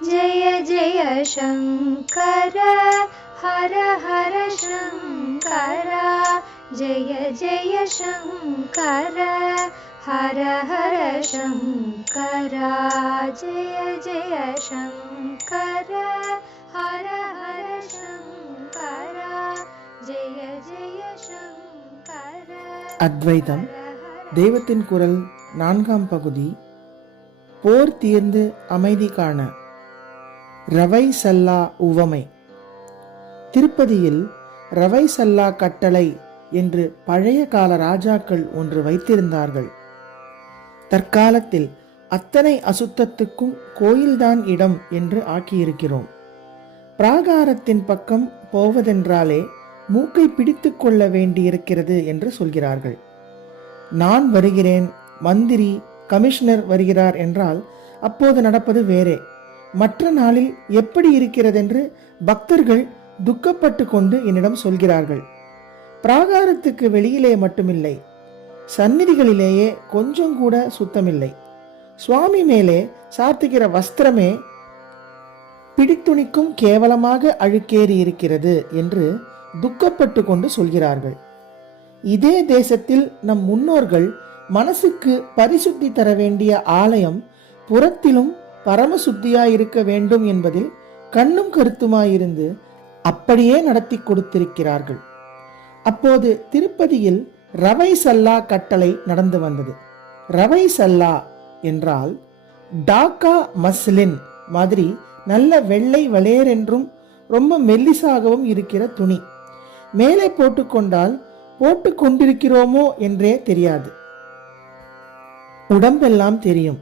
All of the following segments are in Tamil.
जय जय शङ्कर हर हर शङ्कर जय जय शङ्कर हर हर शङ्कर जय जय शङ्कर हर हर शङ्कर जय जय शङ्कर. அத்வைதம் தெய்வத்தின் குரல் 4ஆம் பகுதி. போர் தீர்ந்து அமைதி காண. ரவை சல்லா உவமை. திருப்பதியில் ரவை சல்லா கட்டளை என்று பழைய கால ராஜாக்கள் ஒன்று வைத்திருந்தார்கள். தற்காலத்தில் அத்தனை அசுத்தத்துக்கும் கோயில்தான் இடம் என்று ஆக்கியிருக்கிறோம். பிராகாரத்தின் பக்கம் போவதென்றாலே மூக்கை பிடித்து கொள்ள வேண்டியிருக்கிறது என்று சொல்கிறார்கள். நான் வருகிறேன், மந்திரி கமிஷனர் வருகிறார் என்றால் அப்போது நடப்பது வேறே. மற்ற நாளில் எப்படி இருக்கிறதென்று பக்தர்கள் துக்கப்பட்டு கொண்டு என்னிடம் சொல்கிறார்கள். பிராகாரத்துக்கு வெளியிலே மட்டுமில்லை, சந்நிதிகளிலேயே கொஞ்சம் கூட சுத்தமில்லை. சுவாமி மேலே சாத்துகிற வஸ்திரமே பிடித்துணிக்கும் கேவலமாக அழுக்கேறி இருக்கிறது என்று துக்கப்பட்டு கொண்டு சொல்கிறார்கள். இதே தேசத்தில் நம் முன்னோர்கள் மனசுக்கு பரிசுத்தி தர வேண்டிய ஆலயம் புறத்திலும் பரமசுத்தியாயிருக்க வேண்டும் என்பதில் கண்ணும் கருத்துமாயிருந்து அப்படியே நடத்தி கொடுத்திருக்கிறார்கள். அப்போது திருப்பதியில் ரவை சல்லா கட்டளை நடந்து வந்தது. ரவை சல்லா என்றால் டாக்கா மஸ்லின் மாதிரி நல்ல வெள்ளை வளேர் என்றும் ரொம்ப மெல்லிசாகவும் இருக்கிற துணி. மேலே போட்டுக்கொண்டால் போட்டு கொண்டிருக்கிறோமோ என்றே தெரியாது. உடம்பெல்லாம் தெரியும்.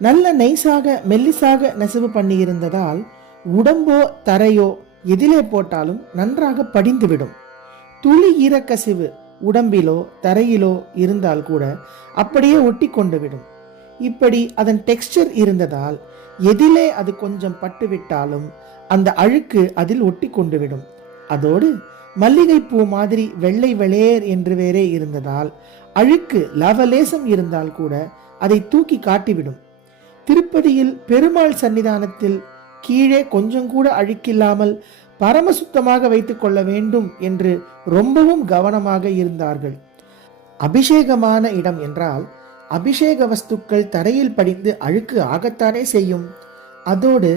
நல்ல நைசாக மெல்லிசாக நெசவு பண்ணியிருந்ததால் உடம்போ தரையோ எதிலே போட்டாலும் நன்றாக படிந்துவிடும். துளி ஈரக்கசிவு உடம்பிலோ தரையிலோ இருந்தால் கூட அப்படியே ஒட்டி கொண்டு விடும். இப்படி அதன் டெக்ஸ்டர் இருந்ததால் எதிலே அது கொஞ்சம் பட்டுவிட்டாலும் அந்த அழுக்கு அதில் ஒட்டி கொண்டு விடும். அதோடு மல்லிகைப்பூ மாதிரி வெள்ளை வெளேர் என்று வேறே இருந்ததால் அழுக்கு லவலேசம் இருந்தால் கூட அதை தூக்கி காட்டிவிடும். திருப்பதியில் பெருமாள் சன்னிதானத்தில் கீழே கொஞ்சம் கூட அழுக்கில்லாமல் பரமசுத்தமாக வைத்துக் கொள்ள வேண்டும் என்று ரொம்பவும் கவனமாக இருந்தார்கள். அபிஷேகமான இடம் என்றால் அபிஷேக வஸ்துக்கள் தரையில் படிந்து அழுக்கு ஆகத்தானே செய்யும். அதோடு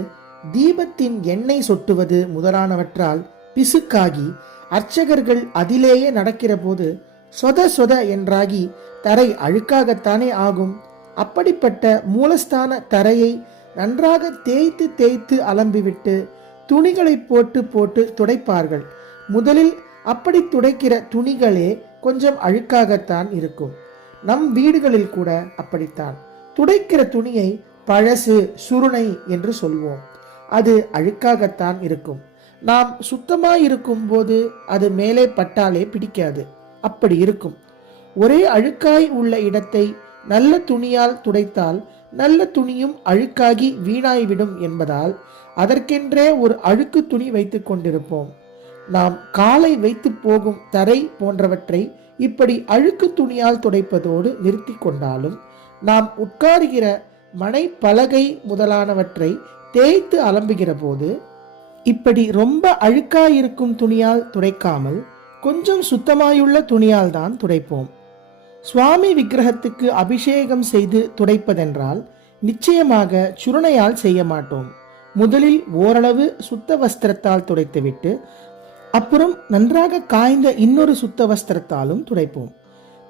தீபத்தின் எண்ணெய் சொட்டுவது முதலானவற்றால் பிசுக்காகி அர்ச்சகர்கள் அதிலேயே நடக்கிற போது சொத சொத என்றாகி தரை அழுக்காகத்தானே ஆகும். அப்படிப்பட்ட மூலஸ்தான தரையை நன்றாக தேய்த்து தேய்த்து அலம்பிவிட்டு துணிகளை போட்டு போட்டு துடைப்பார்கள். முதலில் அப்படி துடைக்கிற துணிகளே கொஞ்சம் அழுக்காகத்தான் இருக்கும். நம் வீடுகளில் கூட அப்படித்தான். துடைக்கிற துணியை பழசு சுருணை என்று சொல்வோம். அது அழுக்காகத்தான் இருக்கும். நாம் சுத்தமாயிருக்கும் போது அது மேலே பட்டாலே பிடிக்காது. அப்படி இருக்கும். ஒரே அழுக்காய் உள்ள இடத்தை நல்ல துணியால் துடைத்தால் நல்ல துணியும் அழுக்காகி வீணாய்விடும் என்பதால் அதற்கென்றே ஒரு அழுக்கு துணி வைத்துக் கொண்டிருப்போம். நாம் காலை வைத்து போகும் தரை போன்றவற்றை இப்படி அழுக்கு துணியால் துடைப்பதோடு நிறுத்தி கொண்டாலும் நாம் உட்காருகிற மனை பலகை முதலானவற்றை தேய்த்து அலம்புகிற போது இப்படி ரொம்ப அழுக்காயிருக்கும் துணியால் துடைக்காமல் கொஞ்சம் சுத்தமாயுள்ள துணியால் தான் துடைப்போம். சுவாமி விக்கிரகத்துக்கு அபிஷேகம் செய்து துடைப்பதென்றால் நிச்சயமாக சுருணையால் செய்ய மாட்டோம். முதலில் ஓரளவு சுத்த வஸ்திரத்தால் துடைத்துவிட்டு அப்புறம் நன்றாக காய்ந்த இன்னொரு சுத்த வஸ்திரத்தாலும் துடைப்போம்.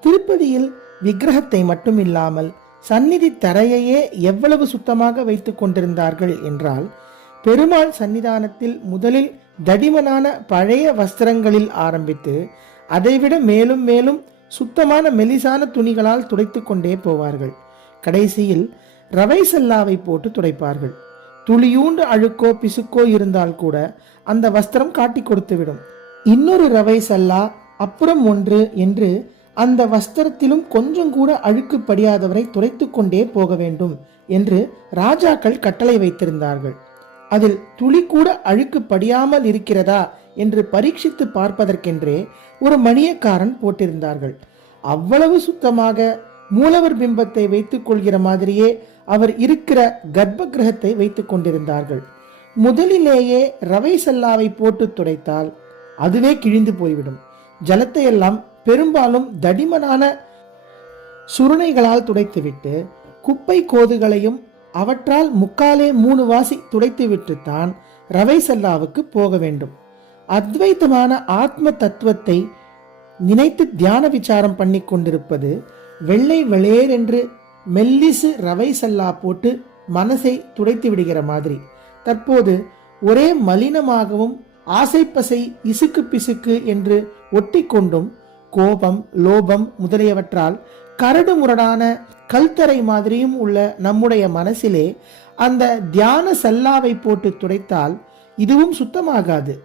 திருப்பதியில் விக்கிரகத்தை மட்டும் இல்லாமல் சந்நிதி தரையையே எவ்வளவு சுத்தமாக வைத்துக் கொண்டிருந்தார்கள் என்றால், பெருமாள் சன்னிதானத்தில் முதலில் தடிமனான பழைய வஸ்திரங்களில் ஆரம்பித்து அதைவிட மேலும் மேலும் சுத்தமான மெலிசான துணிகளால் துடைத்து கொண்டே போவார்கள். கடைசியில் ரவை சல்லாவை போட்டு துடைப்பார்கள். துளியூண்டு அழுக்கோ பிசுக்கோ இருந்தால் கூட அந்த வஸ்திரம் காட்டி கொடுத்துவிடும். இன்னொரு ரவை சல்லா அப்புறம் ஒன்று என்று அந்த வஸ்திரத்திலும் கொஞ்சம் கூட அழுக்கு படியாதவரை துடைத்து கொண்டே போக வேண்டும் என்று ராஜாக்கள் கட்டளை வைத்திருந்தார்கள். அதில் துளி கூட அழுக்கு படியாமல் இருக்கிறதா என்று பரீட்சித்து பார்ப்பதற்கென்றே ஒரு மணியக்காரன் போட்டிருந்தார்கள். அவ்வளவு சுத்தமாக மூலவர் பிம்பத்தை வைத்துக் கொள்கிற மாதிரியே அவர் இருக்கிற கர்ப்ப கிரகத்தை வைத்துக் கொண்டிருந்தார்கள். முதலிலேயே ரவை சல்லாவை போட்டு துடைத்தால் அதுவே கிழிந்து போய்விடும். ஜலத்தை எல்லாம் பெரும்பாலும் தடிமனான சுருணைகளால் துடைத்துவிட்டு குப்பை கோதுகளையும் அவற்றால் 3/4 வாசி துடைத்துவிட்டுத்தான் ரவை சல்லாவுக்கு போக வேண்டும். அத்வைத்தமான ஆத்ம தத்துவத்தை நினைத்து தியான விசாரம் பண்ணி கொண்டிருப்பது வெள்ளை வெளேர் என்று மெல்லிசு ரவை சல்லா போட்டு மனசை துடைத்து விடுகிற மாதிரி. தற்போது ஒரே மலினமாகவும் ஆசைப்பசை இசுக்கு பிசுக்கு என்று ஒட்டி கொண்டும் கோபம் லோபம் முதலியவற்றால் கரடு முரடான கல்தரை மாதிரியும் உள்ள நம்முடைய மனசிலே அந்த தியான சல்லாவை போட்டு துடைத்தால் இதுவும் சுத்தமாகாது,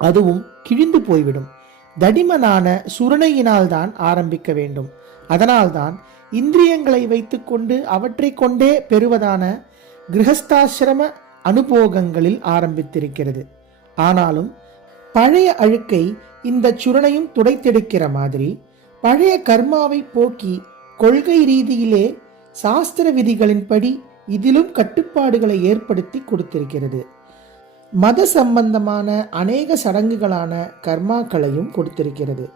அதுவும் கிழிந்து போய்விடும். தடிமனான சுருணையினால் தான் ஆரம்பிக்க வேண்டும். அதனால்தான் இந்திரியங்களை வைத்துக்கொண்டு அவற்றை கொண்டே பெறுவதான கிரகஸ்தாசிரம அனுபோகங்களில் ஆரம்பித்திருக்கிறது. ஆனாலும் பழைய அழுக்கை இந்த சுரணையும் துடைத்தெடுக்கிற மாதிரி பழைய கர்மாவை போக்கி கொள்கை ரீதியிலே சாஸ்திர விதிகளின்படி இதிலும் கட்டுப்பாடுகளை ஏற்படுத்தி கொடுத்திருக்கிறது. மத சம்பந்தமான அநேக சடங்குகளான கர்மாக்களையும் கொடுத்திருக்கிறது.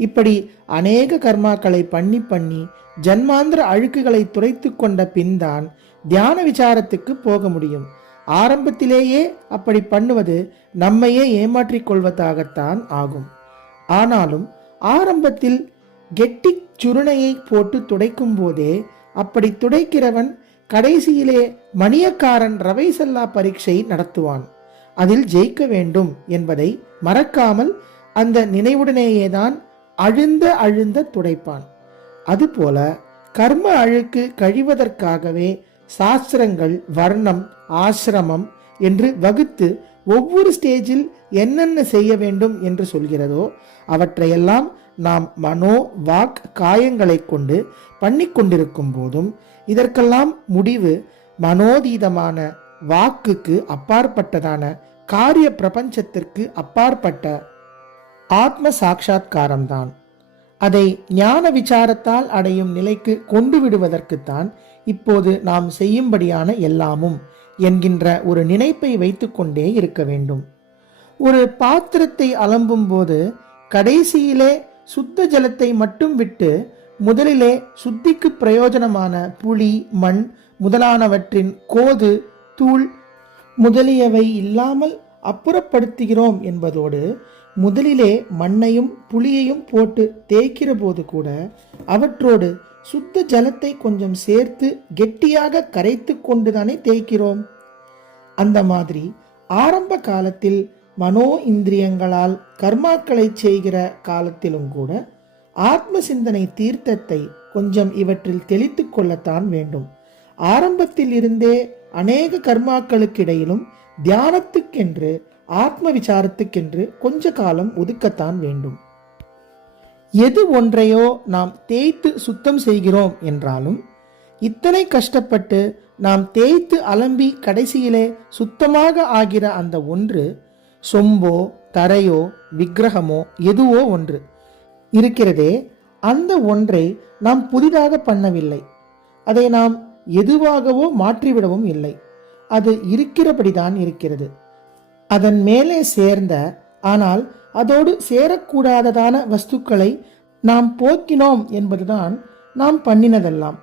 இப்படி அநேக கர்மாக்களை பண்ணி பண்ணி ஜன்மாந்திர அழுக்குகளை துடைத்து கொண்ட பின்தான் தியான விசாரத்துக்கு போக முடியும். ஆரம்பத்திலேயே அப்படி பண்ணுவது நம்மையே ஏமாற்றிக் கொள்வதாகத்தான் ஆகும். ஆனாலும் ஆரம்பத்தில் கெட்டி சுருணையை போட்டு துடைக்கும் போதே அப்படி துடைக்கிறவன் கடைசியிலே மணியக்காரன் ரவை சல்லா பரீட்சை நடத்துவான். அதில் ஜெயிக்க வேண்டும் என்பதை மறக்காமல் அந்த நினைவுடனேயேதான் அழுந்த துடைப்பான். அதுபோல கர்ம அழுக்கு கழிவதற்காகவே சாஸ்திரங்கள் வர்ணம் ஆசிரமம் என்று வகுத்து ஒவ்வொரு ஸ்டேஜில் என்னென்ன செய்ய வேண்டும் என்று சொல்கிறதோ அவற்றையெல்லாம் நாம் மனோ வாக் காயங்களை கொண்டு பண்ணி கொண்டிருக்கும் போதும் இதற்கெல்லாம் முடிவு மனோதீதமான வாக்குக்கு அப்பாற்பட்டதான காரிய பிரபஞ்சத்திற்கு அப்பாற்பட்ட ஆத்ம சாட்சா்காரம்தான். அதை ஞான விசாரத்தால் அடையும் நிலைக்கு கொண்டு விடுவதற்குத்தான் இப்போது நாம் செய்யும்படியான எல்லாமும் என்கின்ற ஒரு நினைப்பை வைத்துக்கொண்டே இருக்க வேண்டும். ஒரு பாத்திரத்தை அலம்பும் போது கடைசியிலே சுத்த ஜலத்தை மட்டும் விட்டு முதலிலே சுத்திக்கு பிரயோஜனமான புளி மண் முதலானவற்றின் கோது தூள் முதலியவை இல்லாமல் அப்புறப்படுத்துகிறோம் என்பதோடு முதலிலே மண்ணையும் புளியையும் போட்டு தேய்க்கிற போது கூட அவற்றோடு சுத்த ஜலத்தை கொஞ்சம் சேர்த்து கெட்டியாக கரைத்து கொண்டுதானே தேய்க்கிறோம். அந்த மாதிரி ஆரம்ப காலத்தில் மனோ இந்திரியங்களால் கர்மாக்களை செய்கிற காலத்திலும் கூட ஆத்ம சிந்தனை தீர்த்தத்தை கொஞ்சம் இவற்றில் தெளித்து கொள்ளத்தான் வேண்டும். ஆரம்பத்தில் இருந்தே அநேக கர்மாக்களுக்கிடையிலும் தியானத்துக்கென்று ஆத்ம விசாரத்துக்கென்று கொஞ்ச காலம் ஒதுக்கத்தான் வேண்டும். எது ஒன்றையோ நாம் தேய்த்து சுத்தம் செய்கிறோம் என்றாலும் இத்தனை கஷ்டப்பட்டு நாம் தேய்த்து அலம்பி கடைசியிலே சுத்தமாக ஆகிற அந்த ஒன்று சொம்போ தரையோ விக்கிரகமோ எதுவோ ஒன்று இருக்கிறதே, அந்த ஒன்றை நாம் புதிதாக பண்ணவில்லை. அதை நாம் எதுவாகவோ மாற்றிவிடவும் இல்லை. அது இருக்கிறபடிதான் இருக்கிறது. அதன் மேலே சேர்ந்த ஆனால் அதோடு சேரக்கூடாததான வஸ்துக்களை நாம் போக்கினோம் என்பதுதான் நாம் பண்ணினதெல்லாம்.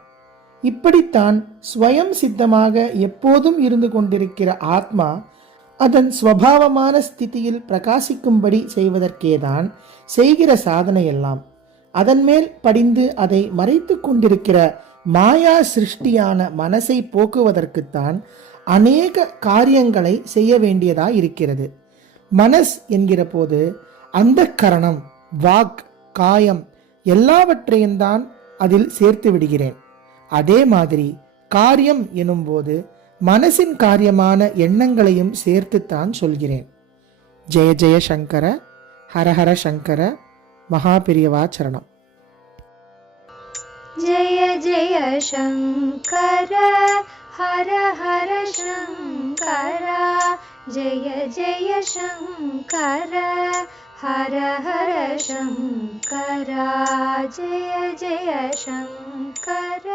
இப்படித்தான் ஸ்வயம் சித்தமாக எப்போதும் இருந்து கொண்டிருக்கிற ஆத்மா அதன் ஸ்வபாவமான ஸ்திதியில் பிரகாசிக்கும்படி செய்வதற்கேதான் செய்கிற சாதனையெல்லாம். அதன் மேல் படிந்து அதை மறைத்து கொண்டிருக்கிற மாயா சிருஷ்டியான மனசை போக்குவதற்குத்தான் அநேக காரியங்களை செய்ய வேண்டியதாய் இருக்கிறது. மனஸ் என்கிற போது அந்த கரணம் வாக் காயம் எல்லாவற்றையும் தான் அதில் சேர்த்து விடுகிறேன். அதே மாதிரி காரியம் எனும்போது மனசின் காரியமான எண்ணங்களையும் சேர்த்துத்தான் சொல்கிறேன். ஜெய ஜெய சங்கர ஹரஹர சங்கர மகாபிரியவா சரணம். ஜெய ஜெய சங்கர ஹர ஹர சங்கர ஜெய ஜெய சங்கர ஹர ஹர சங்கர ஜெய ஜெய சங்கர.